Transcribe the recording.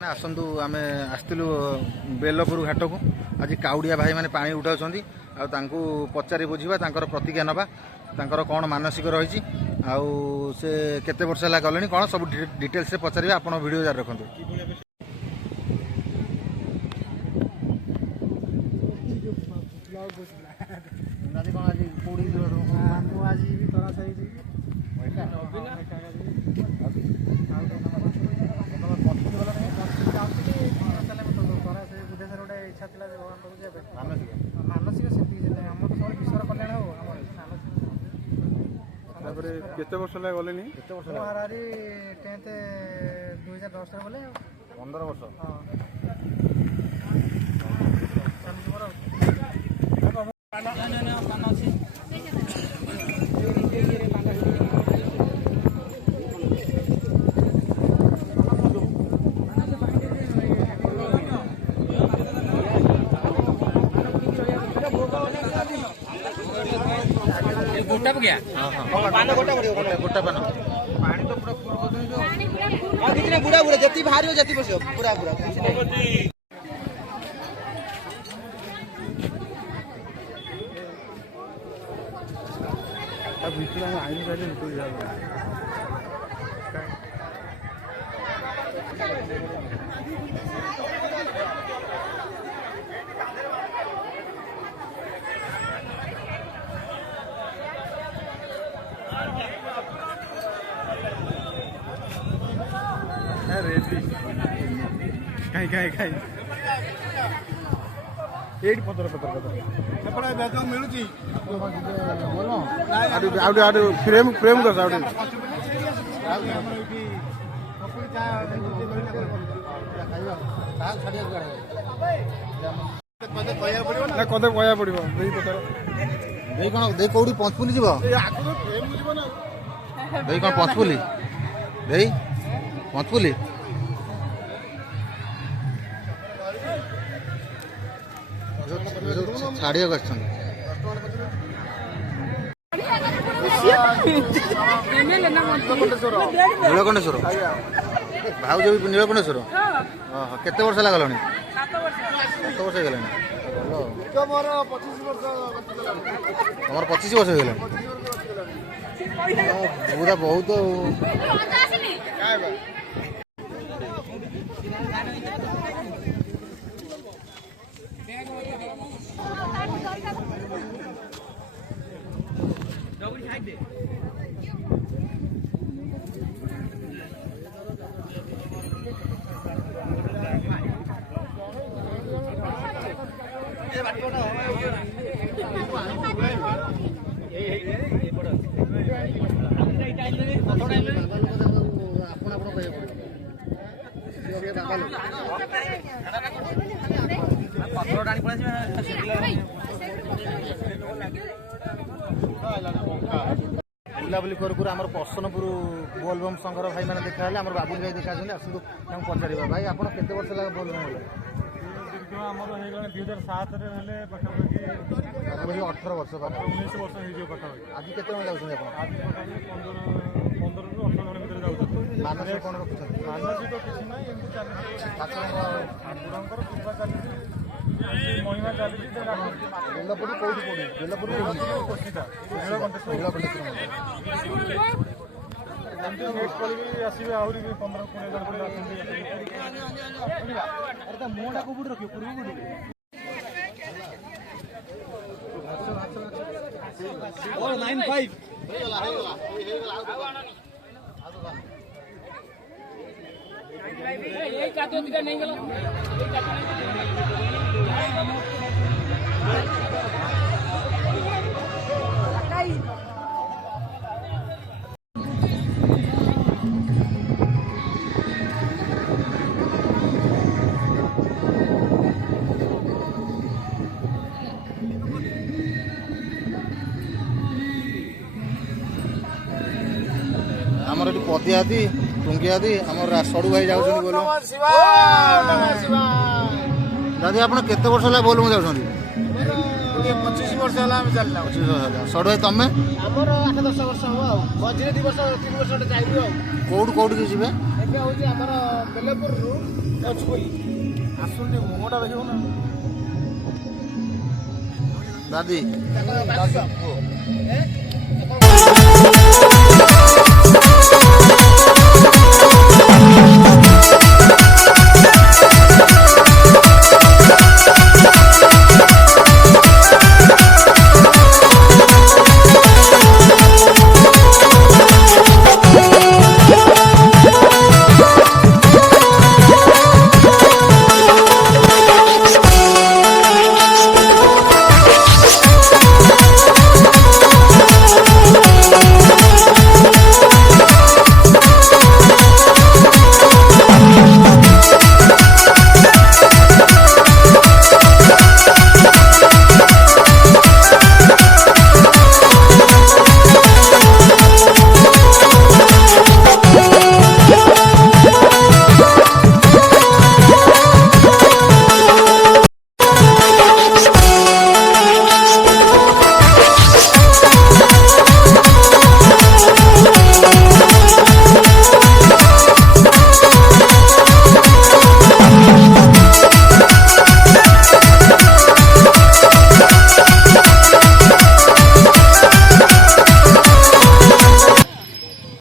आसतु आम आसलु बेलपुर घाट को आज काउड़िया भाई मैंने पानी उठाऊँ पचारि बुझा प्रतिज्ञा नवा कौन मानसिक रही से केते वर्ष है गले कौन सब डिटेल्स पचारे आप वीडियो जारी रखते केते वर्ष ला गले नी केते वर्ष महारारी 10th 2010 रे गले 15 वर्ष गोटा गया पान गोटा गोटा पान पानी तो पूरा कितने बुढ़ा बुढ़ा जति भारी हो जति बसियो पूरा पूरा अब भीतर हम आइन जाले भीतर जा कहीं एट पतर पतर पतर एपड़ा बैग मिलुची बोलो आडू फ्रेम फ्रेम कर आडू कदे कहया पड़िबो देई पतर देई कोन देई कोडी पंचपुली जीवो देई कोन पंचपुली देई पंचपुली छाड़िया नीलकंठेश्वर भाज भी नीलकंठेश्वर केते वर्ष लगल 7 वर्ष हो गलानी तुम 25 वर्ष हो गला पूरा बहुत बुलाबुली कर परसनपुर बोलबम संघर भाई मैंने देखा आम बाबुल भाई देखा आसतु पचार भाई आप केते वर्ष लगे बोलबम आमर 2007 पाखापाखि 18 वर्ष 19 वर्ष पाखापाखि आज केते जन जाऊँ आज 15 ରୁ 18 जन भितर जाऊँ मानसिक कौन रखुं मानसिक किसी ना ठाकुर कृपा चली महिमा चली बेलपुर कौटी पड़ी बेलपुर आसवे आहरी 15-20 जन मुँह को रखिए पूर्व 95 यही काटो दिखा नहीं गलो आमर पदियादी टुंगियादी आम सड़ू भाई जाऊँ बोलो दादी आप केते वर्ष है बोल जाऊँ 25 वर्ष होला हम चलला 25 वर्ष होला सडो तमे हमर 8-10 वर्ष हो मझिरे 2 वर्ष 3 वर्ष जाइबो कोड कोड के जिबे ଦେଖିବା ହେଉଛି ଆମର ବେଲପୁରରୁ ଅଛି ବୋଲି ଆସୁନି ମୁହଁଟା ଦେଖିବ ନା ଦାଦି ତାଙ୍କର